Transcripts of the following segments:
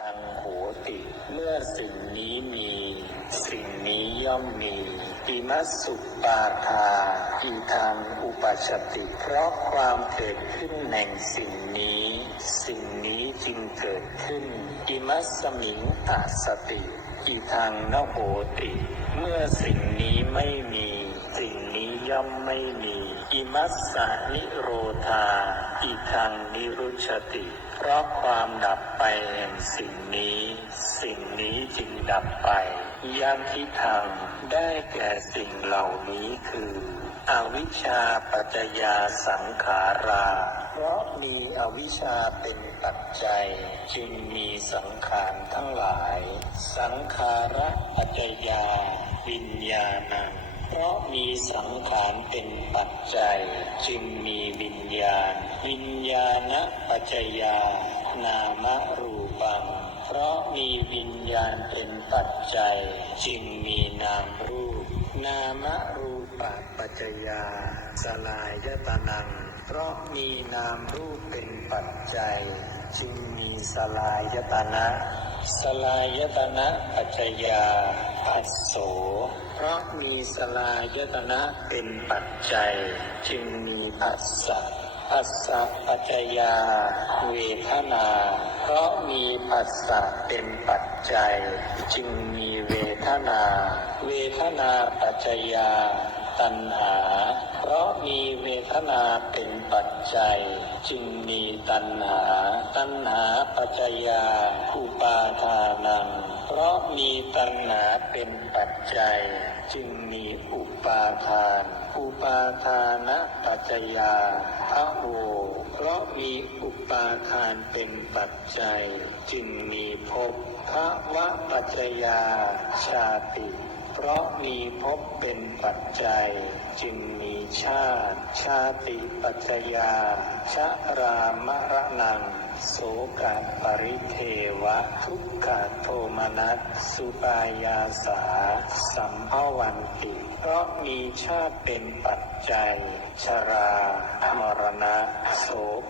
ทางโหติ เมื่อสิ่งนี้มี สิ่งนี้ย่อมมีปิมัสสุปาทาอีทางอุปัชติ เพราะความเกิดขึ้นแห่งสิ่งนี้ สิ่งนี้จึงเกิดขึ้นอิมัสสมิงอาสติอีทางนโหติ เมื่อสิ่งนี้ไม่มี สิ่งนี้ย่อมไม่มี อิมัสสะนิโรธาอีทางนิรุชติ เพราะความดับไปแห่งสิ่งนี้ สิ่งนี้จึงดับไปยามที่ทางได้แก่สิ่งเหล่านี้คืออวิชชาปัจจยาสังขารา เพราะมีอวิชชาเป็นปัจจัย จึงมีสังขารทั้งหลาย สังขาระปัจจยาวิญญาณัง เพราะมีสังขารเป็นปัจจัย จึงมีวิญญาณ วิญญาณปัจจยานามรูปัง เพราะมีวิญญาณเป็นปัจจัย จึงมีนามรูป นามรูปปัจจยา สลายตนัง เพราะมีนามรูปเป็นปัจจัย จึงมีสลายตนะ สลายตนะปัจจยาผัสโส เพราะมีสลายตนะเป็นปัจจัย จึงมีผัสสะผัสสะปัจจยา เวทนา เพราะมีผัสสะเป็นปัจจัย จึงมีเวทนา เวทนาปัจจยา ตัณหา เพราะมีเวทนาเป็นปัจจัย จึงมีตัณหา ตัณหาปัจจยาอุปาทานัง เพราะมีตัณหาเป็นปัจจัย จึงมีอุปาทาน อุปาทานะปัจจยาพระโวเพราะมีอุปาทานเป็นปัจจัย จึงมีภพภวะปัจจยาชาติ เพราะมีภพเป็นปัจจัย จึงมีชาติ ชาติปัจจยาชรามรณัง โสกะปริเทวะ ทุกขโทมนัสสุปายาสา สัมภวันติ เพราะมีชาติเป็นปัจจัย ชรามรณะ โส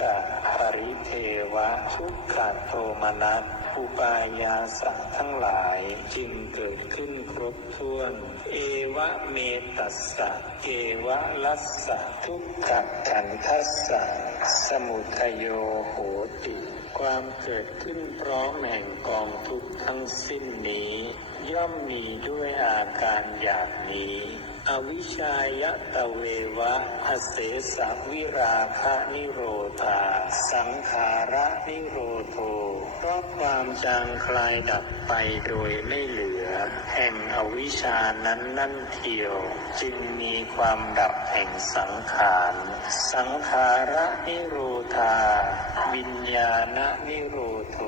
กะปริเทวะ ทุกขโทมนัส อุปายาสะทั้งหลายจึงเกิดขึ้นครบถ้วน เอวะเมตัสสะเอวะลัสสะทุกขขันทัสสะสมุทโยโหติ ความเกิดขึ้นพร้อมแห่งกองทุกข์ทั้งสิ้นนี้ ย่อมมีด้วยอาการอย่างนี้ อวิชายะตะเววะอเสสะวิราคะนิโรธา สังขาระนิโรโทเพราะความจางคลายดับไปโดยไม่เหลือ แห่งอวิชานั้นนั่นเทียว จึงมีความดับแห่งสังขาร สังขาระนิโรธาวิญญาณนิโรโท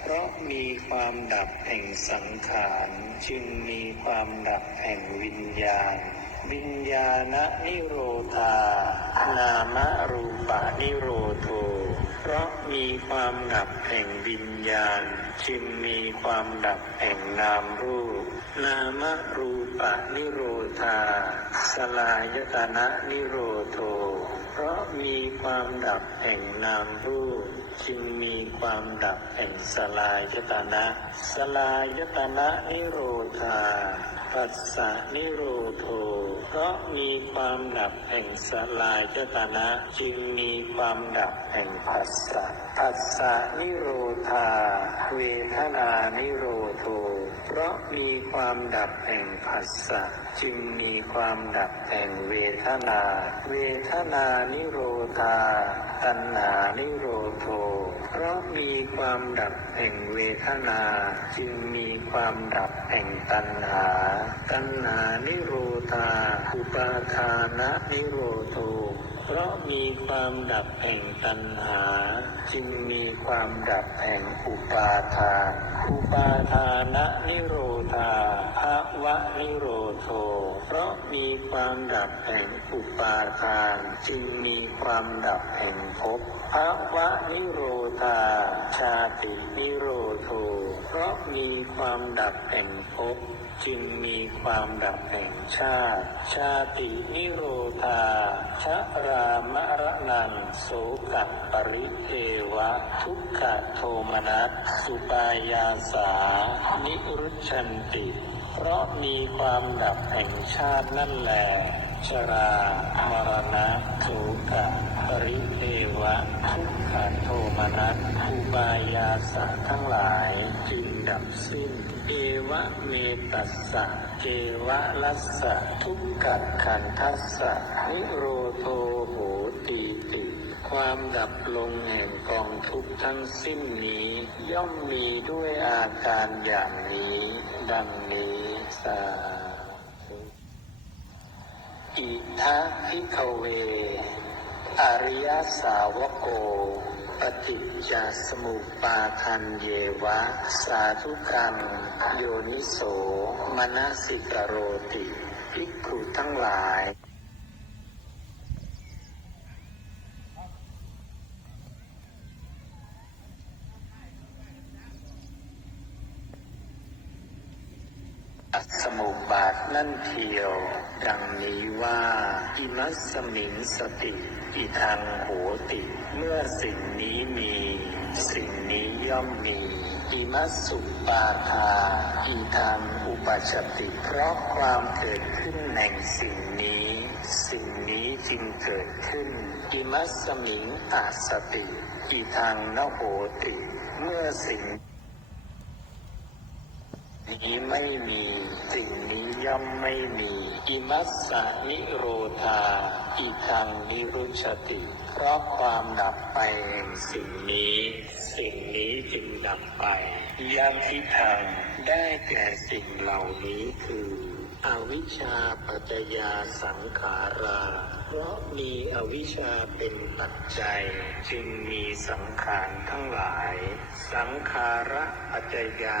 เพราะมีความดับแห่งสังขารจึงมีความดับแห่งวิญญาณ วิญญาณนิโรธานามรูปานิโรโท เพราะมีความดับแห่งวิญญาณ จึงมีความดับแห่งนามรูป นามรูปานิโรธา สลายตนะนิโรโท เพราะมีความดับแห่งนามรูปจึงมีความดับแห่งสลายตนะ สลายตนะนิโรธา ปัสสะนิโรโทเพราะมีความดับแห่งสลายจตนะจึงมีความดับแห่งปัสสะปัสสะนิโรธา เวทนานิโรโทเพราะมีความดับแห่งผัสสะจึงมีความดับแห่งเวทนา เวทนานิโรธา ตัณหานิโรโท เพราะมีความดับแห่งเวทนา จึงมีความดับแห่งตัณหา ตัณหานิโรธา อุปาทานะนิโรโทเพราะมีความดับแห่งตัณหา จึงมีความดับแห่งอุปาทาน อุปาทานะนิโรธาภวะนิโรโท เพราะมีความดับแห่งอุปาทานจึงมีความดับแห่งภพภาวะนิโรธา ชาตินิโรโทเพราะมีความดับแห่งภพจึงมีความดับแห่งชาติ ชาตินิโรธาชรามรณังโสกปริเทวะ ทุกขโทมนัสสุปายาสา นิรุชันติ เพราะมีความดับแห่งชาตินั่นแหละชรามรณะโสกะปริเทวะทุกขโทมนัสอุบายาสะทั้งหลายจึงดับสิ้น เอวะเมตัสสะเอวะลัสสะทุกขขันทัสสะนิโรโทโหตีติความดับลงแห่งกองทุกข์ทั้งสิ้นนี้ ย่อมมีด้วยอาการอย่างนี้ ดังนี้าธุอิทัพิกเว อริยสาวโก ปฏิจจสมุปาทันเยวะ สาธุกัง โยนิโสมนสิกโรติภิกขุทั้งหลาย สมุป บาทนั่นเทียว ดังนี้ว่าอิมัสมิงสติ อิทังโหติ เมื่อสิ่งนี้มี สิ่งนี้ย่อมมีอิมัสสุปาทาอิทังอุปชชติ เพราะความเกิดขึ้นแห่งสิ่งนี้ สิ่งนี้จึงเกิดขึ้นอิมัสมิงอาสติ อิทังนโหติ เมื่อสิ่ง นี้ไม่มี สิ่งนี้ย่อมไม่มี อิมัสสะนิโรธา อิทังนิรุชติ เพราะความดับไปสิ่งนี้ สิ่งนี้จึงดับไปยามทิทังได้แก่สิ่งเหล่านี้คืออวิชชาปัจจยาสังขารา เพราะมีอวิชชาเป็นปัจจัย จึงมีสังขารทั้งหลาย สังขาระปัจจยา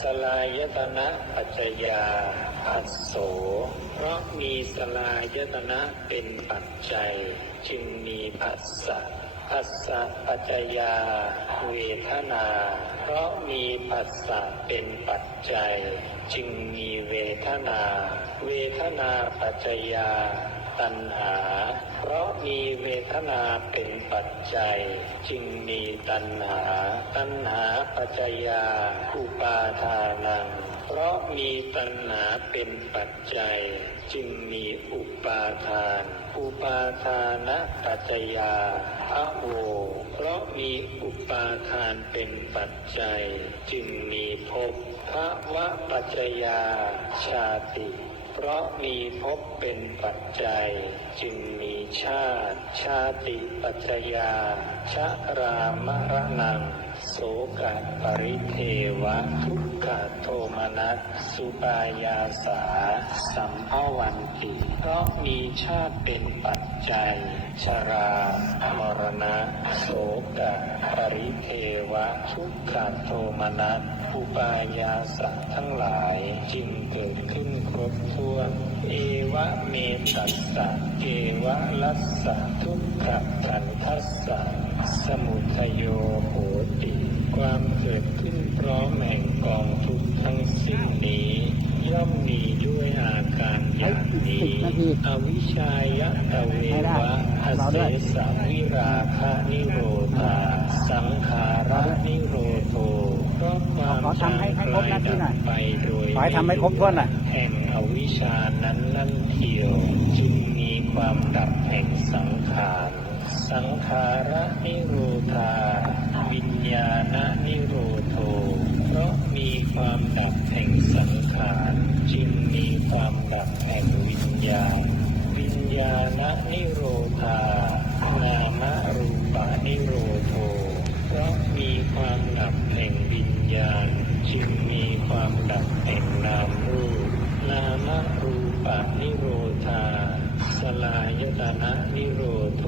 สลายตนะปัจจยาอัสโส เพราะมีสลายตนะเป็นปัจจัย จึงมีผัสสะผัสสะปัจจยา เวทนา เพราะมีผัสสะเป็นปัจจัย จึงมีเวทนา เวทนาปัจจยา ตัณหา เพราะมีเวทนาเป็นปัจจัย จึงมีตัณหา ตัณหาปัจจยาอุปาทานัง เพราะมีตัณหาเป็นปัจจัย จึงมีอุปาทาน อุปาทานะปัจจยาภะโวเพราะมีอุปาทานเป็นปัจจัย จึงมีภพภวะปัจจยาชาติ เพราะมีภพเป็นปัจจัย จึงมีชาติ ชาติปัจจยา ชะรามรณัง โสกปริเทวะ ทุกขโทมนัสสุปายาสา สัมภวันติ เพราะมีชาติเป็นปัจจัย ชรามรณะ โสกปริเทวะ ทุกขโทมนัส อุปายาสะทั้งหลายจึงเกิดขึ้นครบถ้วน เอวะเมตัสสะเอวะลัสสะทุกขขันทัสสะสมุทโยโหติ ความเกิดขึ้นพร้อมแห่งกองทุกทั้งสิ้นนี้ย่อมมีด้วยอาการอย่างนี้อวิชายะตะเววะอเสสวิราคะนิโรธา สังขาระนิโรโทเพราะความ ขอทำให้ ให้ครบหน้าที่หน่อยไปโดยขอให้ทำให้ครบถ้วนหน่อยแห่งอวิชานั้นนั่นเทียวจึงมีความดับแห่งสังขารสังขาระนิโรธา วิญญาณนิโรโทเพราะมีความดับแห่งสังขารจึงมีความดับแห่งวิญญาณ วิญญาณนิโรธา นามรูปานิโรโท เพราะมีความดับแห่งวิญญาณจึงมีความดับแห่งนามรูป นาม นิโรธา สลายตนะนิโรโท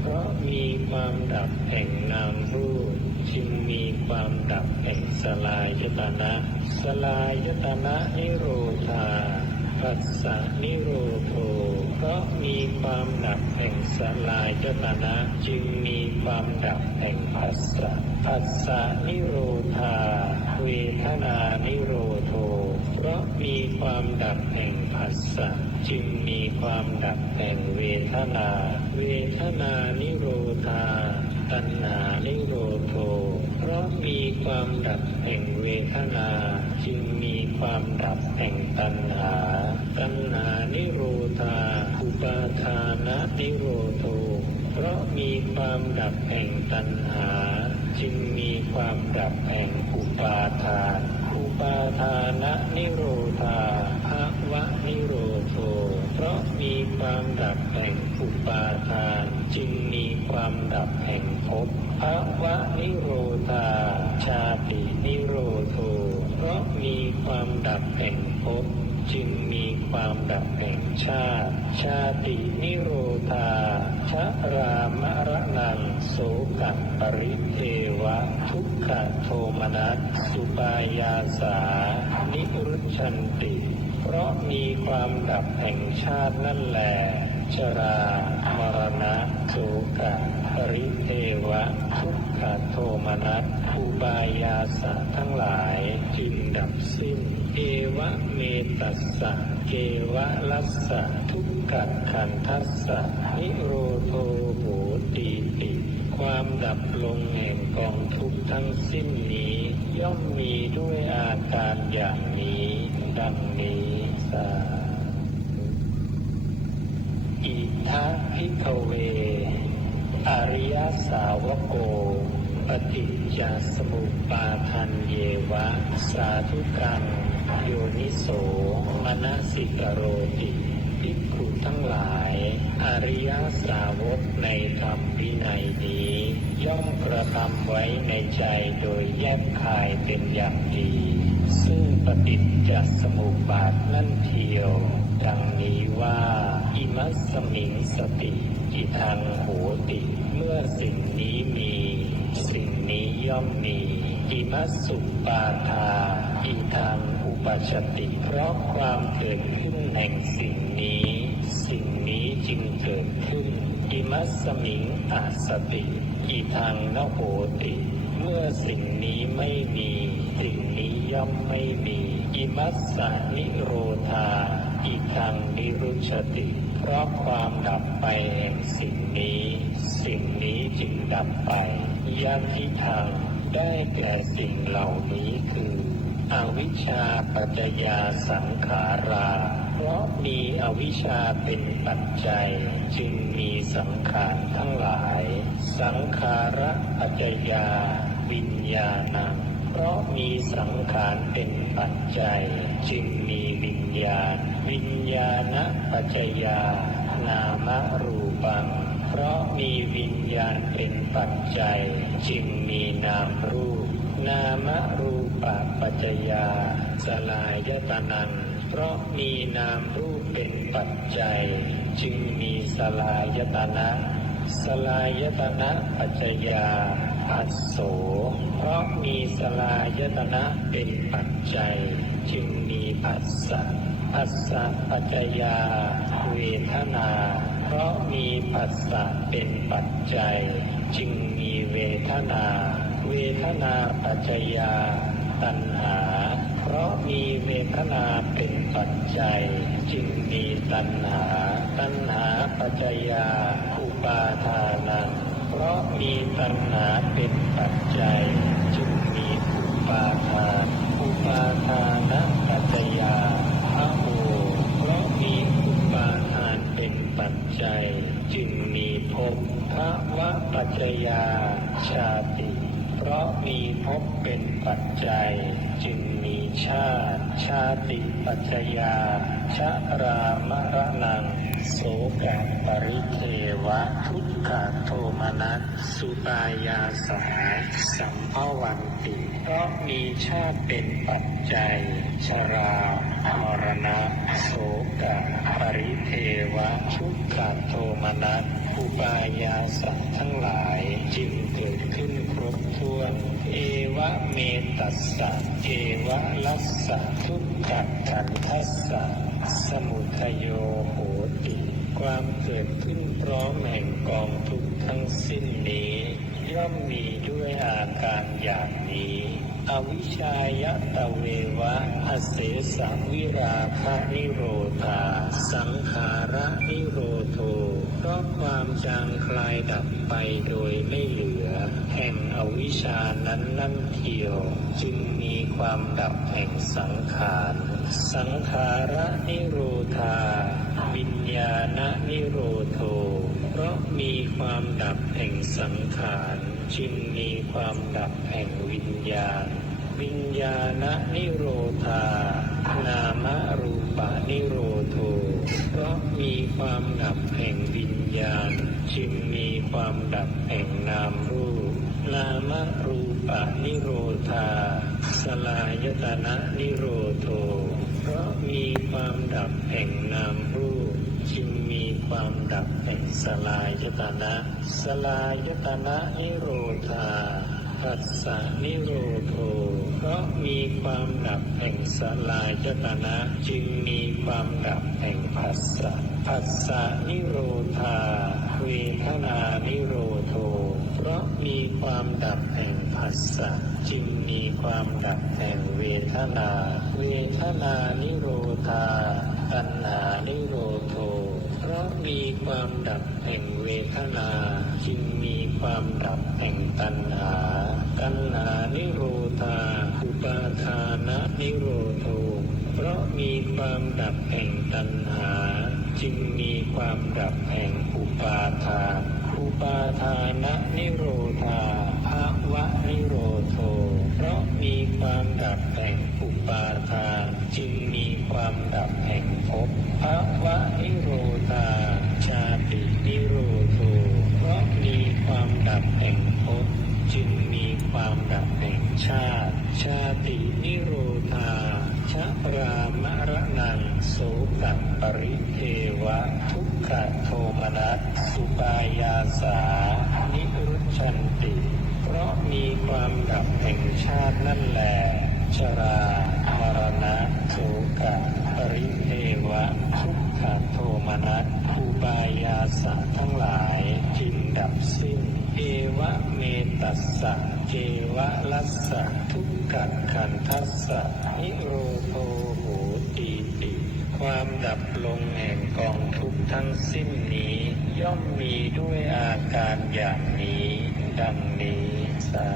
เพราะมีความดับแห่งนามรูปจึงมีความดับแห่งสลายตนะ สลายตนะนิโรธาปัสสะนิโรโทเพราะมีความดับแห่งสลายตนะจึงมีความดับแห่งปัสสะปัสสะนิโรธาเวทนานิโรโทเพราะมีความดับแห่ง ผัสสะจึงมีความดับแห่งเวทนา เวทนานิโรธา ตัณหานิโรโทเพราะมีความดับแห่งเวทนา จึงมีความดับแห่งตัณหา ตัณหานิโรธา อุปาทานะนิโรโทเพราะมีความดับแห่งตัณหา จึงมีความดับแห่งอุปาทาน อุปาทานะนิโรธา จึงมีความดับแห่งภพภวะนิโรธา ชาตินิโรโทเพราะมีความดับแห่งภพจึงมีความดับแห่งชาติ ชาตินิโรธาชรามรณังโสกปริเทวะ ทุกขโทมนัสสุปายาสา นิรุชันติ เพราะมีความดับแห่งชาตินั่นแหละ ชรามรณะโสกปริเทวะทุกขโทมนัสอุบายาสะทั้งหลายจึงดับสิ้น เอวะเมตัสสะเกวะลัสสะทุกขขันทัสสะนิโรโทโหตีติความดับลงแห่งกองทุกขทั้งสิ้นนี้ ย่อมมีด้วยอาการอย่างนี้ ดังนี้สาธุ ทัพิกเว อริยสาวโก ปฏิจจสมุปบาทันเยวะ สาธุกังโยนิโสมนสิกโรติภิกขุทั้งหลาย อริยสาวกในธรรมวินัยนี้ ย่อมกระทำไว้ในใจโดยแยกคายเป็นอย่างดี ซึ่งปฏิจจสมุปบาทนั่นเทียว ดังนี้ว่า อิมัสมิงสติอิทังโหติ เมื่อสิ่งนี้มี สิ่งนี้ย่อมมี อิมัสสุปาทา อิทังอุปัชติ เพราะความเกิดขึ้นแห่งสิ่งนี้ สิ่งนี้จึงเกิดขึ้น อิมัสสมิงอาสติ อิทังนโหติ เมื่อสิ่งนี้ไม่มี สิ่งนี้ย่อมไม่มี อิมัสสานิโรธา อิทังนิรุชติ เพราะความดับไปแห่งสิ่งนี้ สิ่งนี้จึงดับไปยันทิทางได้แก่สิ่งเหล่านี้คือ อวิชชาปัจจยาสังขารา เพราะมีอวิชชาเป็นปัจจัย จึงมีสังขารทั้งหลาย สังขาระปัจจยาวิญญาณังเพราะมีสังขารเป็นปัจจัย จึงมีวิญญาณ วิญญาณปัจจยานามรูปัง เพราะมีวิญญาณเป็นปัจจัย จึงมีนามรูป นามรูปปัจจยา สลายตนังเพราะมีนามรูปเป็นปัจจัย จึงมีสลายตนะสลายตนะปัจจยาอัสโส เพราะมีสลายตนะเป็นปัจจัย จึงมีผัสสะ ผัสสะปัจจยาเวทนา เพราะมีผัสสะเป็นปัจจัย จึงมีเวทนา เวทนาปัจจยาตัณหา เพราะมีเวทนาเป็นปัจจัย จึงมีตัณหา ตัณหาปัจจยาอุปาทานังเพราะมีตัณหาเป็นปัจจัย จึงมีอุปาทานอุปาทานะปัจจยาพระโอเพราะมีอุปาทานเป็นปั จจัย จึงมีภพภวะปัจจยา ชาติ เพราะมีภพเป็นปัจจัย จึงมีชาติ ชาติปัจจยาชรามรณังโสกปริเท ทุกขโทมนัสสุปายาสาสัมภวันติ เพราะมีชาติเป็นปัจจัย ชรามรณะโสกะปริเทวะทุกขโทมนัสอุปายาสทั้งหลายจึงเกิดขึ้นครบถ้วน เอวะเมตัสสะเอวะลัสสะทุกขขันทัสสะสมุทโยโห ความเกิดขึ้นพร้อมแห่งกองทุกทั้งสิ้นนี้ ย่อมมีด้วยอาการอย่างนี้ อวิชายตะเววะอเสสะวิราคะนิโรธา สังขาระนิโรโทเพราะความจางคลายดับไปโดยไม่เหลือ แห่งอวิชานั้นนั่นเทียว จึงมีความดับแห่งสังขาร สังขาระนิโรธา ญาณนิโรโท เพราะมีความดับแห่งสังขารจึงมีความดับแห่งวิญญาณ วิญญาณนิโรธานามรูปะนิโรโท เพราะมีความดับแห่งวิญญาณจึงมีความดับแห่งนามรูป นามรูปะนิโรธา สลายตนะนิโรโท เพราะมีความดับแห่งนามรูป จึงมีความดับแห่งสลายตนะ สลายตนะนิโรธาปัสสะนิโรโทเพราะมีความดับแห่งสลายตนะ จึงมีความดับแห่งปัสสะปัสสะนิโรธาเวทนานิโรโทเพราะมีความดับแห่งผัสสะจึงมีความดับแห่งเวทนา เวทนานิโรธาตัณหานิโรโท มีความดับแห่งเวทนาจึงมีความดับแห่งตัณหา ตัณหานิโรธาอุปาทานะนิโรโทเพราะมีความดับแห่งตัณหา จึงมีความดับแห่งอุปาทานอุปาทานะนิโรธาภาวะนิโรโทเพราะมีความดับแห่งอุปาทานจึงมีความดับแห่งภพภาวะนิโรธา ชาตินิโรโท เพราะมีความดับแห่งภพ จึงมีความดับแห่ง ชาติ ชาตินิโรธาชะรามรณังโสกปริเทวะ ทุกขโทมนัสสุปายาสา นิรุชันติ เพราะมีความดับแห่งชาตินั่นแหละชรามรณะโสกปริเทวะ ทุกขโทมนัสอุปายาสะทั้งหลายจึงดับสิ้น เอวะเมตัสสะ เจวะลัสสะทุกขขันทัสสะนิโรโทโหตีติความดับลงแห่งกองทุกทั้งสิ้นนี้ ย่อมมีด้วยอาการอย่างนี้ ดังนี้สา